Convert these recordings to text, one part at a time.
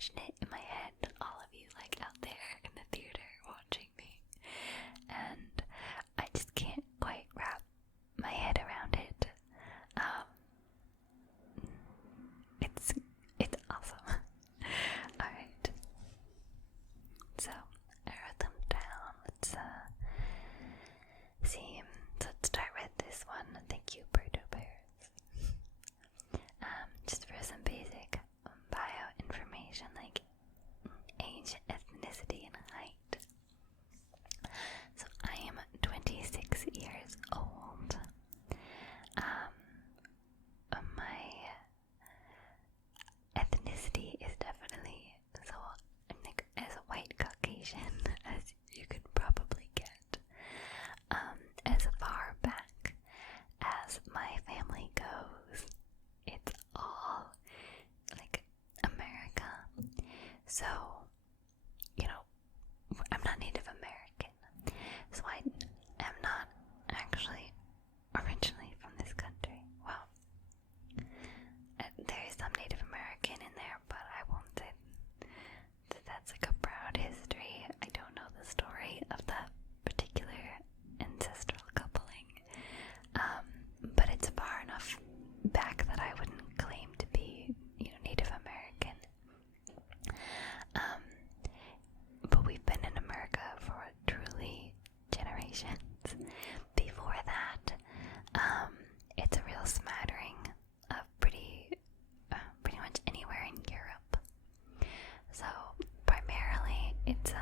imagine it in my head, all of you like out there in the theater watching me, and I just can't quite wrap my head around it. It's awesome. Alright. So I wrote them down. Let's see. So let's start with this one. Thank you, Birdo Bears. Just for some basic bio information like age, ethnicity, and height. So I am 26 years old. My ethnicity is definitely so like as a white Caucasian as you could probably get. As far back as my family goes, it's all like America. So, you know, I'm not Native American, so I am not actually originally from this country. Well, there is some Native American in there, but I won't say that that's like a proud history. I don't know the story of that particular ancestral coupling, but it's far enough back that I wouldn't claim to be, Native American. But we've been in America for truly generations. Before that, it's a real smattering of pretty much anywhere in Europe. So primarily it's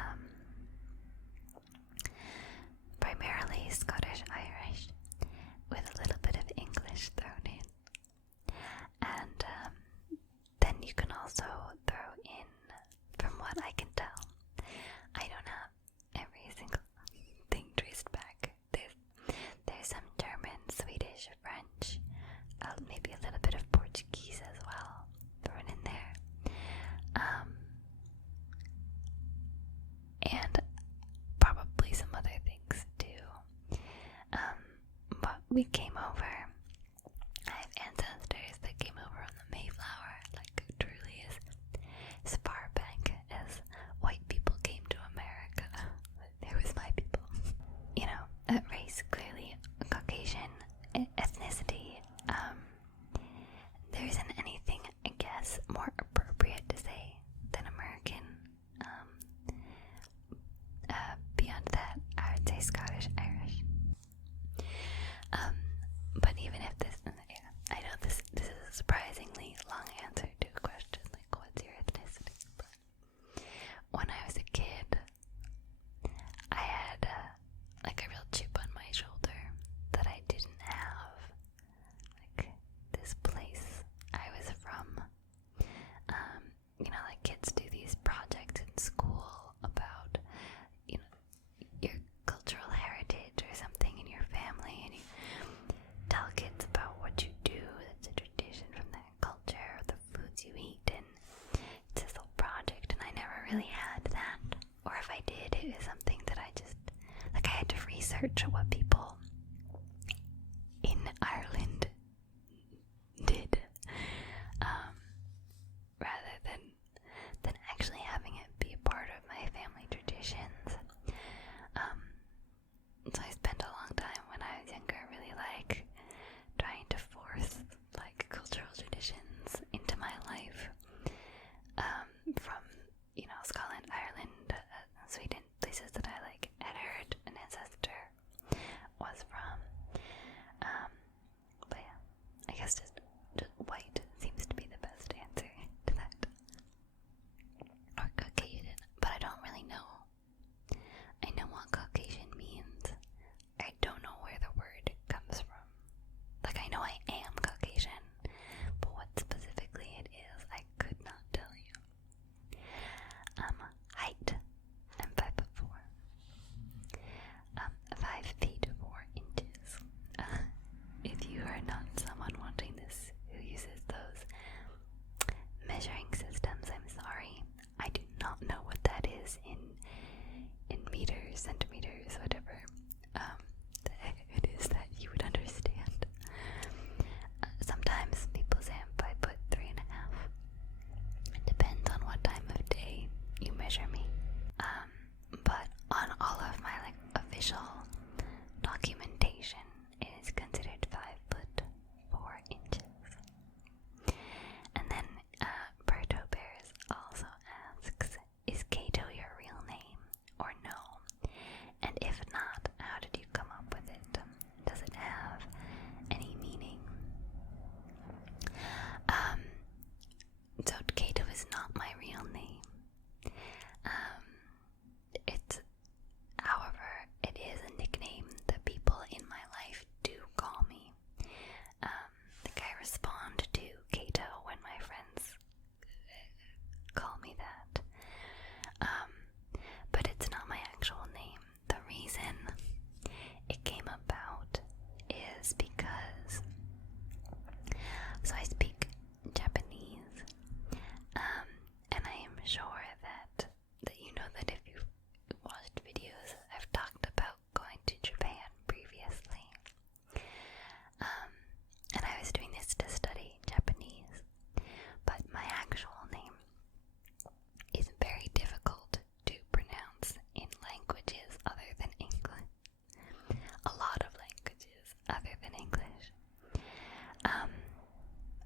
primarily Scottish Irish with a little bit of English thrown in. And then you can also throw in, from what I can tell, I don't have every single thing traced back. There's some German, Swedish, French, maybe a little bit of Portuguese as well thrown in there. And probably some other things too. But we came over. I have ancestors that came over on the Mayflower, like truly as far back as white people came to America. There was my people. Race, clearly Caucasian, ethnicity. There isn't anything, I guess, more appropriate to say than American. Beyond that, I would say Scottish Irish. But even if this, I know this is a surprisingly long answer to a question like what's your ethnicity. But when I was a kid, I had like a real chip on my shoulder that I didn't have. Like this place I was from. Like kids do these projects in school about, your cultural heritage or something in your family, and you tell kids about what you do that's a tradition from that culture, or the foods you eat, and it's this whole project, and I never really had that. Or if I did, it was something that I just, like I had to research what people in Ireland did, rather than actually having it be a part of my family traditions. So I spent a long time when I was younger really like trying to force like cultural traditions into my life, from Scotland, Ireland, Sweden, places that I like had heard an ancestor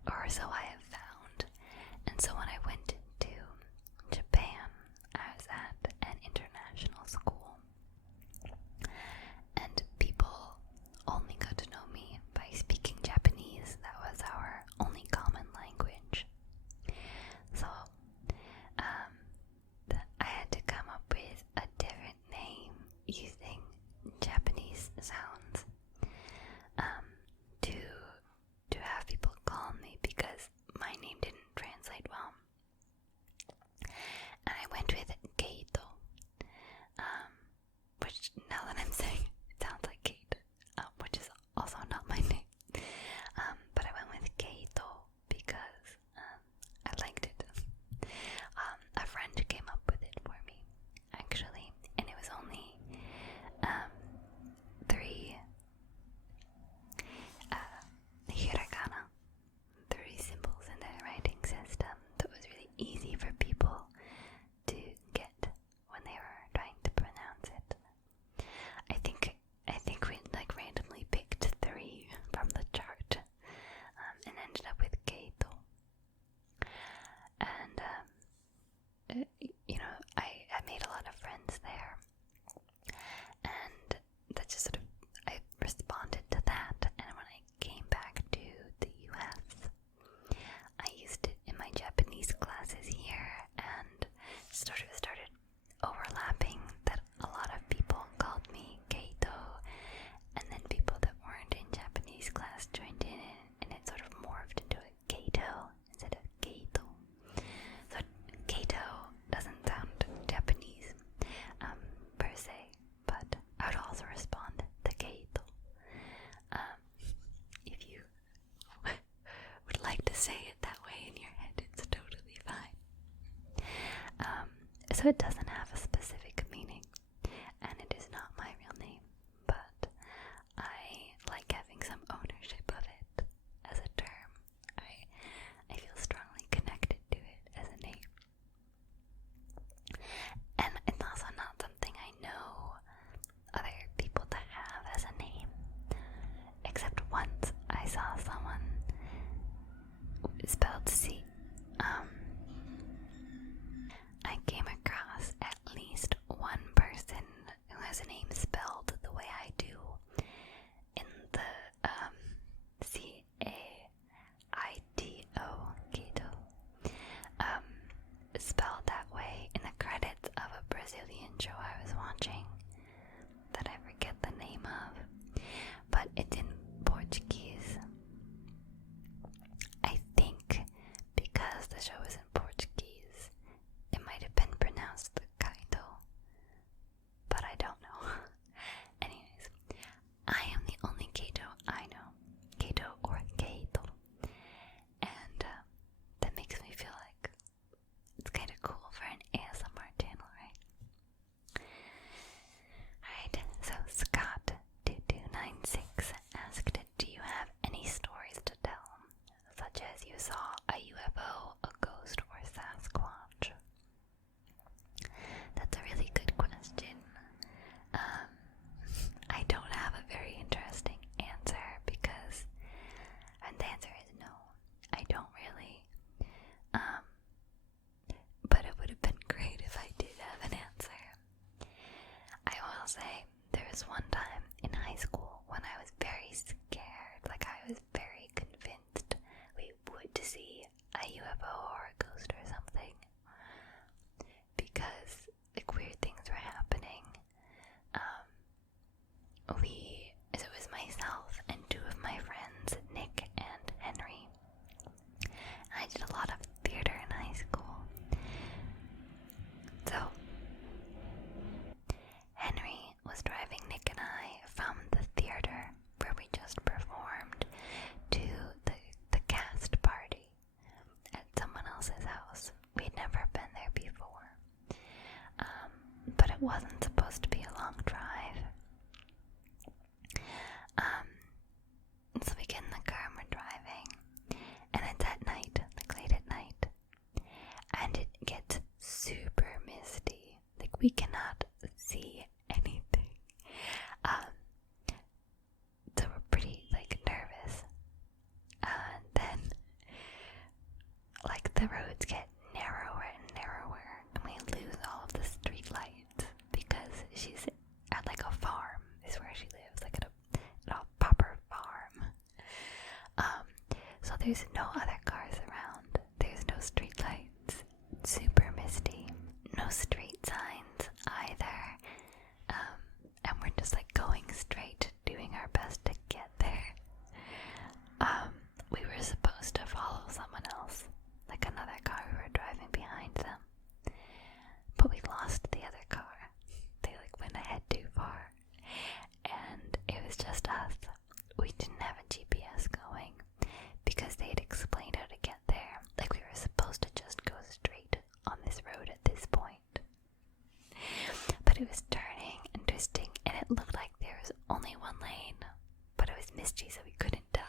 or so I have found. And so when I went to Japan, I was at an international school, and people only got to know me by speaking Japanese. That was our only common language. So I had to come up with a different name using Japanese sounds to have people call me, because my name didn't translate well. And I went with Keito, which now that I'm saying it sounds like Kate, which is also not my name. But I went with Keito because I liked it. A friend came up with it for me, actually, and it was only 3 hiragana, 3 symbols in the writing system. So it was really easy for people to get when they were trying to pronounce it. I think we like randomly picked 3 from the chart, and ended up with Keito. And I made a lot of friends there, and that just sort of, I responded to that. And when I came back to the US, I used it in my Japanese classes here, and sort of started overlapping that a lot of people called me Keito, and then people that weren't in Japanese class joined in, and it sort of morphed into a Keito instead of Keito. So Keito doesn't sound Japanese per se, but I would also respond to Keito. If you would like to say it that way in your head, it's totally fine. So it doesn't have a specific meaning, and it is not my real name, but I like having some ownership of it as a term. I feel strongly connected to it as a name. And it's also not something I know other people to have as a name, except once I saw someone spelled C. I came across at least one person who has a name spelled the way I do, in the C-A-I-T-O, Keito, spelled that way in the credits of a Brazilian show I was watching that I forget the name of, but it's in Portuguese. I think because the show is in Portuguese, it might have been pronounced Kaito, but I don't know. Anyways, I am the only Keito I know, Keito or Keito, and that makes me feel like it's kind of cool for an ASMR channel, right? Alright, so Scott2296 asked, do you have any stories to tell, such as you saw a UFO, a ghost, or Sasquatch? That's a really good question. I don't have a very interesting answer, because, and the answer is no, I don't really. But it would have been great if I did have an answer. I will say, there was one time in high school when I was very scared, like I was very convinced we would see a UFO or a ghost or something, because like weird things were happening. So it was myself and 2 of my friends, Nick and Henry. And I did a lot of theater in high school. So Henry was driving Nick and I from the theater where we just performed to the cast party at someone else's house. We'd never been there before, but it wasn't supposed to be a long drive. So we get in the car and we're driving, and it's at night, like late at night, and it gets super misty. Like we cannot see anything. So we're pretty like nervous. Then the roads get narrower and narrower, and we lose all of the street lights because she's at like a farm is where she lives, like at a proper farm. So there's no other cars around. There's no street lights. Super misty. No street signs either. And we're just like going straight, doing our best to get there. We were supposed to follow someone else, like another car. We were driving behind them, but we lost the other car. They like went ahead too far, and it was just us. We didn't have a GPS going because they had explained how to get there. Like we were supposed to just go straight on this road at this point, but it was turning and twisting, and it looked like there was only one lane, but it was misty, so we couldn't tell.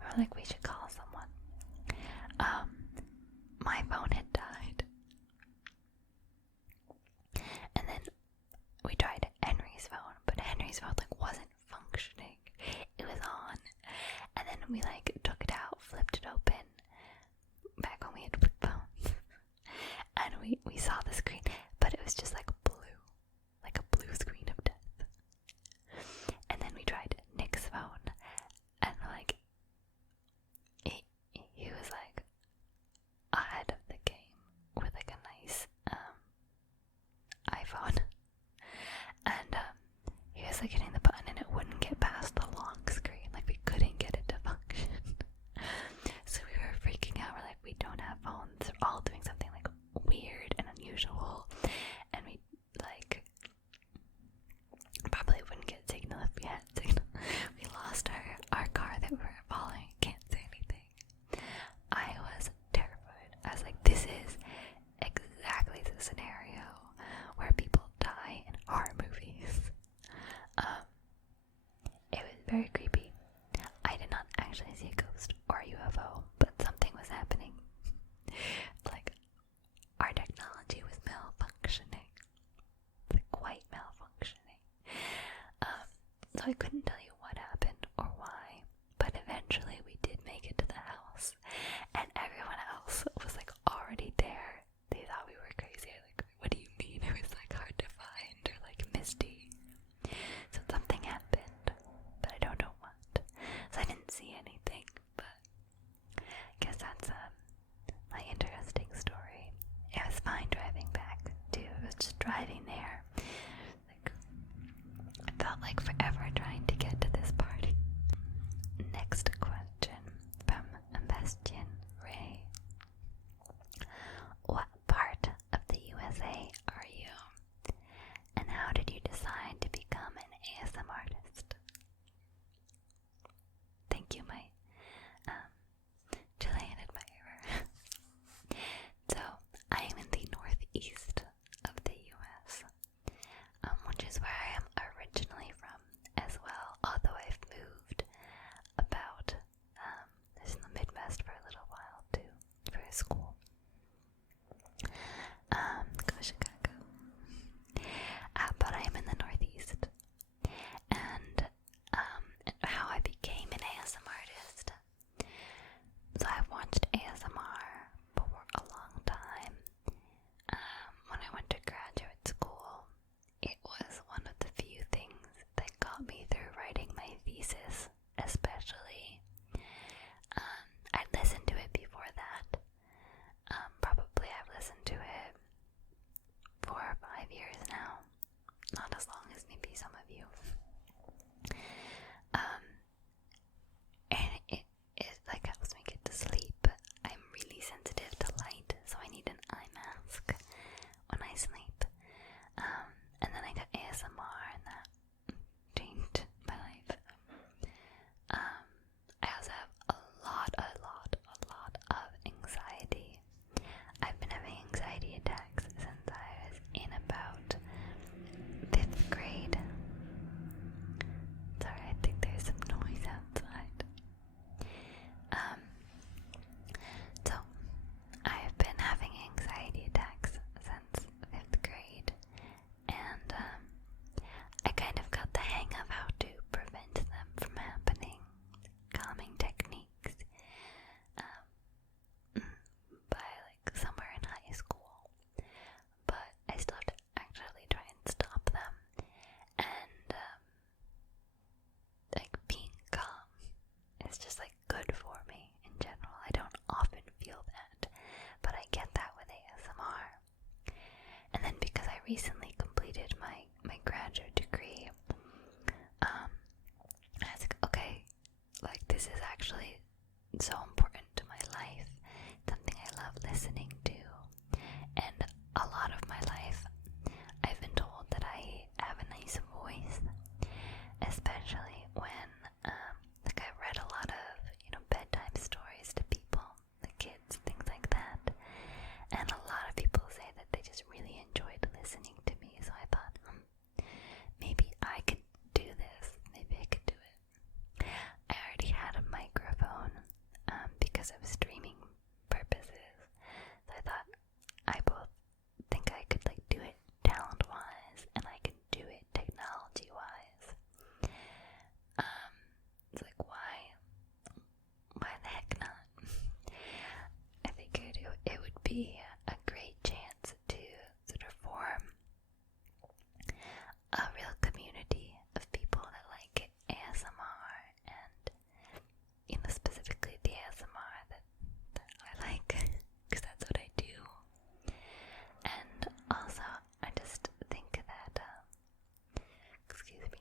We were like, we should call someone. My phone had died, and then we tried Henry's phone, but Henry's phone like wasn't functioning. It was on, and then we like took it out, flipped it open, back when we had flip phones, and we saw the screen, but it was just like a blue screen of death. And then we tried Nick's phone, and like he was like ahead of the game with like a nice iPhone, and he was like hitting the button and it wouldn't get past the lock screen. Like we couldn't get it to function. So we were freaking out. We're like, we don't have phones. They're all doing something like weird and unusual, and we like probably wouldn't get signal if we had signal. We lost our car that we were following. Can't say anything. I was terrified. I was like, this is exactly the scenario where people die in horror movies. It was very creepy. I did not actually see a ghost or a UFO, but something was happening. Like, our technology was malfunctioning. Like, quite malfunctioning. So I couldn't tell you what happened or why, but eventually we did make it to the house, and everyone else was like already there. They thought we were crazy. Like, what do you mean? It was like hard to find or like misty. So something happened, but I don't know what. So I didn't see anything, but I guess that's my interesting story. It was fine driving back too. It was just driving there. Like, I felt like forever trying to get to this party. Next question from Bastian Ray. What part of the USA are you? And how did you decide to become an ASM artist? Thank you, my Chilean admirer. So, I am in the northeast of the US, which is where I am originally from as well, although I've moved about this in the Midwest for a little while too, for school. Go Chicago. But I am in the northeast, and how I became an ASM artist. So I've watched ASMR for a long time. When I went to graduate school, it was one of the few things that got me through writing my thesis, especially. I'd listened to it before that, recently completed my graduate degree, I was like, okay, like this is actually so important to my life, something I love listening to. And a lot of my life, I've been told that I have a nice voice, especially when, like I read a lot of, bedtime stories to people, the kids, things like that. And a lot of people say that they just really enjoyed listening to me. So I thought, maybe I could do this. Maybe I could do it. I already had a microphone because of streaming purposes. So I thought I both think I could like do it talent-wise and I could do it technology-wise. It's like why the heck not? I figured it would be a great chance to sort of form a real community of people that like ASMR and, specifically the ASMR that I like, because that's what I do. And also, I just think that, excuse me,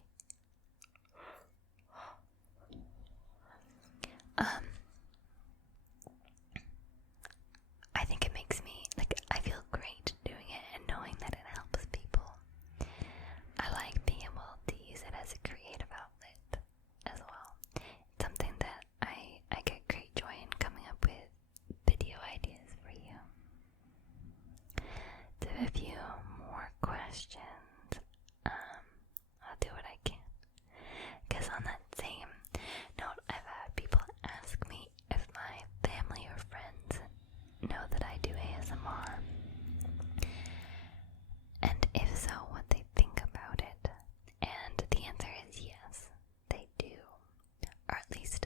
I think it makes me, like, I feel great doing it and knowing that it helps people. I like being able to use it as a creative outlet as well. It's something that I get great joy in coming up with video ideas for you. So a few more questions. I'll do what I can. Because on that same note, I've had people ask me if my family or friends know that I do ASMR, and if so, what they think about it. And the answer is yes, they do. Or at least,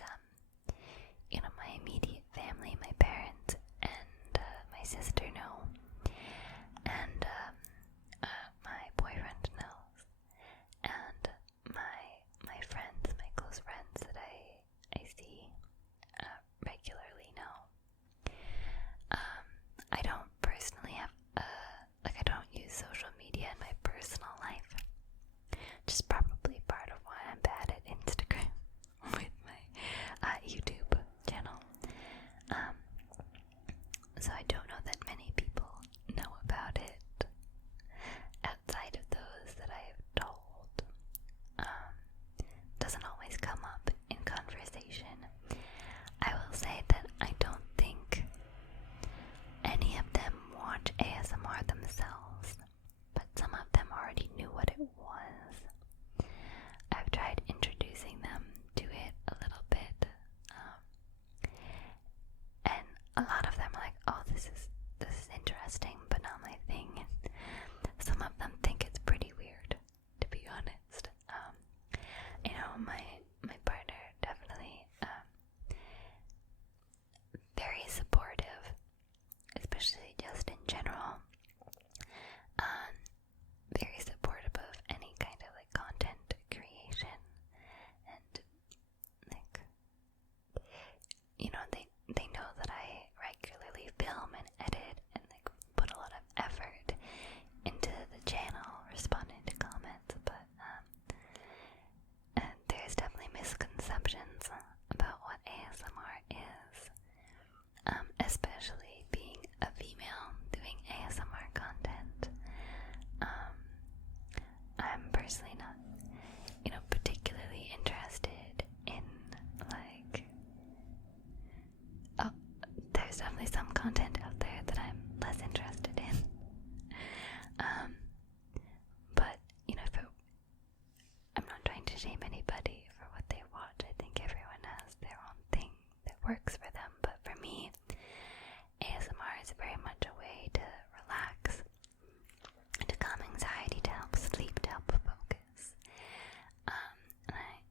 my immediate family, my parents and my sister know, and my boyfriend knows, and my friends, my close friends that I see regularly know. I don't personally have, I don't use social media in my personal life, which is probably part of why I'm bad at Instagram with my YouTube channel. So I don't know that many people know about it outside of those that I have told. Doesn't always come up in conversation. I will say that I don't think any of them watch ASMR themselves, but some of them already knew what it was. I've tried introducing them to it a little bit, and a lot of them are like, oh, this is interesting, but not my thing. Some of them think it's pretty weird, to be honest. My partner definitely very supportive, especially just in general. Very supportive of any kind of like content creation, and like, they know that I regularly film and edit and like put a lot of effort into the channel, responding to comments, but there's definitely misconceptions about what ASMR is, especially being a female doing ASMR content. I'm personally not, particularly interested in, like, there's definitely some content out there that I'm less interested in. But, I'm not trying to shame anybody for what they watch. I think everyone has their own thing that works for them. But for me, ASMR is very much a way to relax, to calm anxiety, to help sleep, to help focus. And I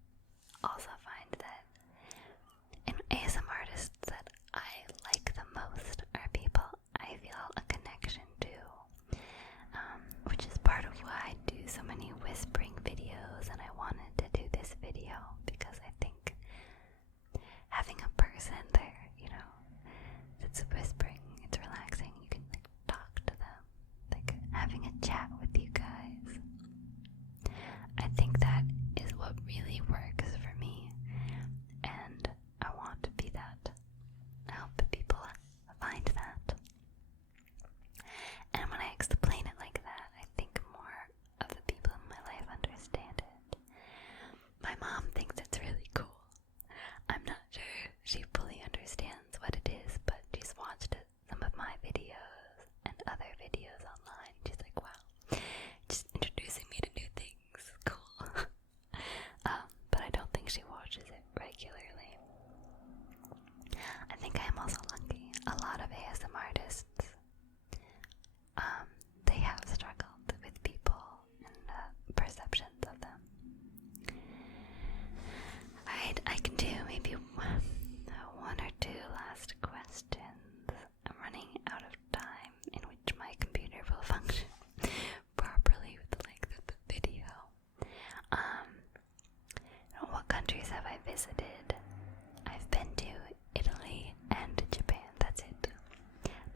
also find that ASMR artists that I like the most are people I feel a connection to, which is part of why I do so many whispering videos, and I wanted to do this video because I think having a person there, it's whispering, it's relaxing, you can like talk to them, like having a chat with you visited. I've been to Italy and Japan, that's it.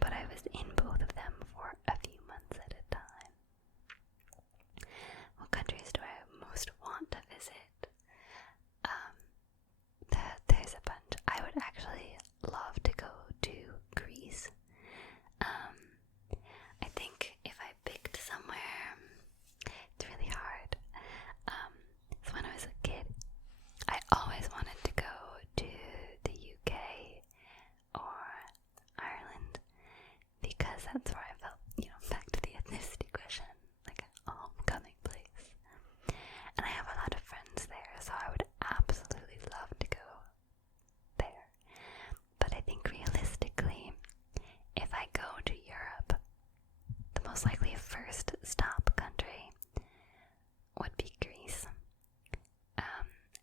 But I was in both of them for a few months at a time. What countries do I most want to visit? There's a bunch. I would actually love to go to Greece. I think if I picked somewhere, it's really hard. So when I was a kid, I always wanted to go to the UK or Ireland because that's where I felt, back to the ethnicity question, like a homecoming place. And I have a lot of friends there, so I would absolutely love to go there. But I think realistically, if I go to Europe, the most likely first stop country would be Greece.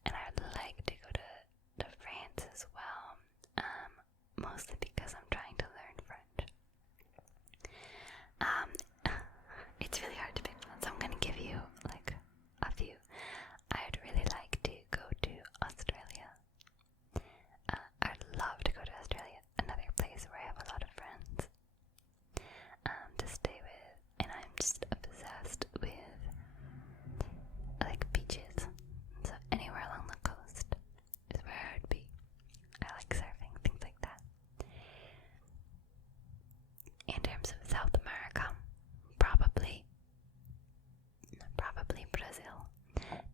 And I'd like to go to France as well, mostly because I'm trying to learn French. It's really hard to pick one, so I'm going to give you like a few. I'd really like to go to Australia. I'd love to go to Australia, another place where I have a lot of friends to stay with, and I'm just obsessed with like beaches. So anywhere along the coast is where I would be. I like surfing, things like that. In terms of South America, probably Brazil,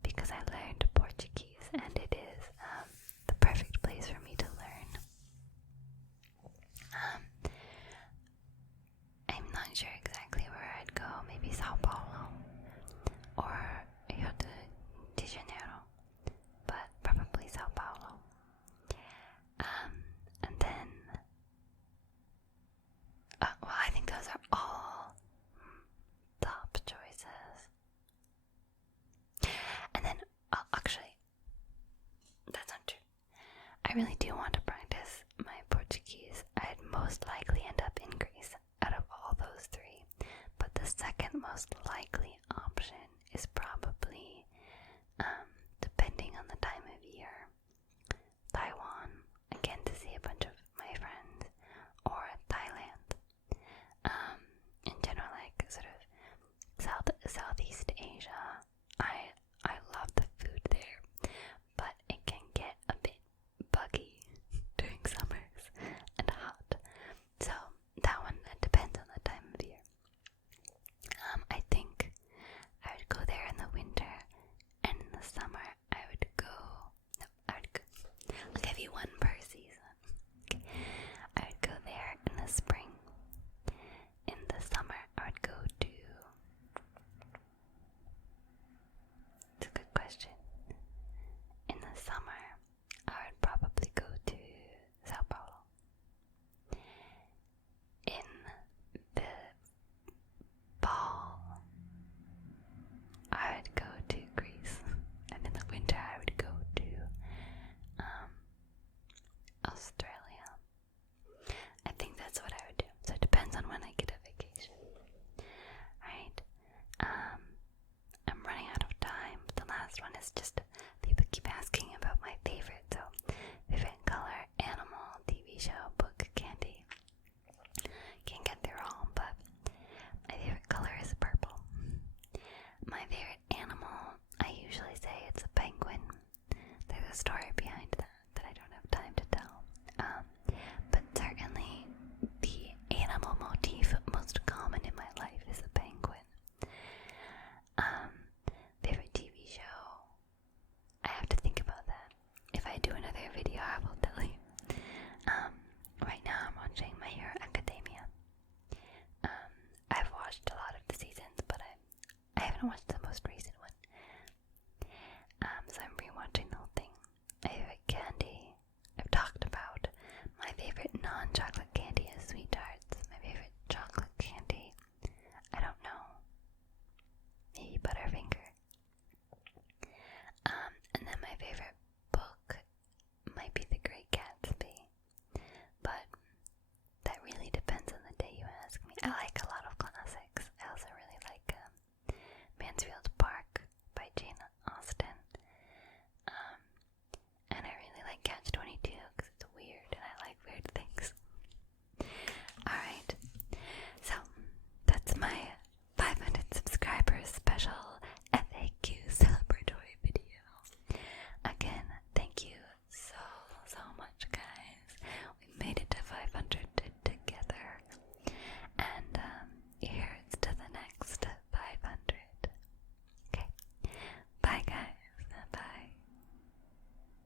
because I learned Portuguese and it is the perfect place for me to learn. I'm not sure exactly where I'd go, maybe Sao Paulo or Rio de Janeiro, but probably Sao Paulo. And then, well, I think those are all top choices. And then, actually, that's not true. I really do want to practice my Portuguese. I'd most likely end up in Greece out of all those three, but the second most likely option is probably, depending on the time of year, Taiwan, again to see a bunch of my friends, or Thailand. In general, like sort of Southeast Asia. I love the food there, but it can get a bit buggy during summers and hot. So that one depends on the time of year. I think I would go there in the winter, and in the summer I'll give you one per season. Okay. I would go there in the spring. In the summer, I would go to... It's a good question. In the summer, I would probably go to Sao Paulo. In the fall, I would go to Greece. And in the winter, I would go to Australia. I think that's what I would do. So it depends on when I get a vacation. Right? I'm running out of time. The last one is just people keep asking about my favorite. So favorite color, animal, TV show, book, candy. Can't get through all, but my favorite color is purple. My favorite animal, I usually say it's a penguin. There's a story behind that I don't have time to tell. But certainly the animal motif most common in my life is a penguin. Favorite TV show, I have to think about that. If I do another video, I will tell you. Right now I'm watching My Hero Academia. I've watched a lot of the seasons, but I haven't watched the most recent one. So I'm rewatching the whole thing. My favorite candy, I've talked about. My favorite non-chocolate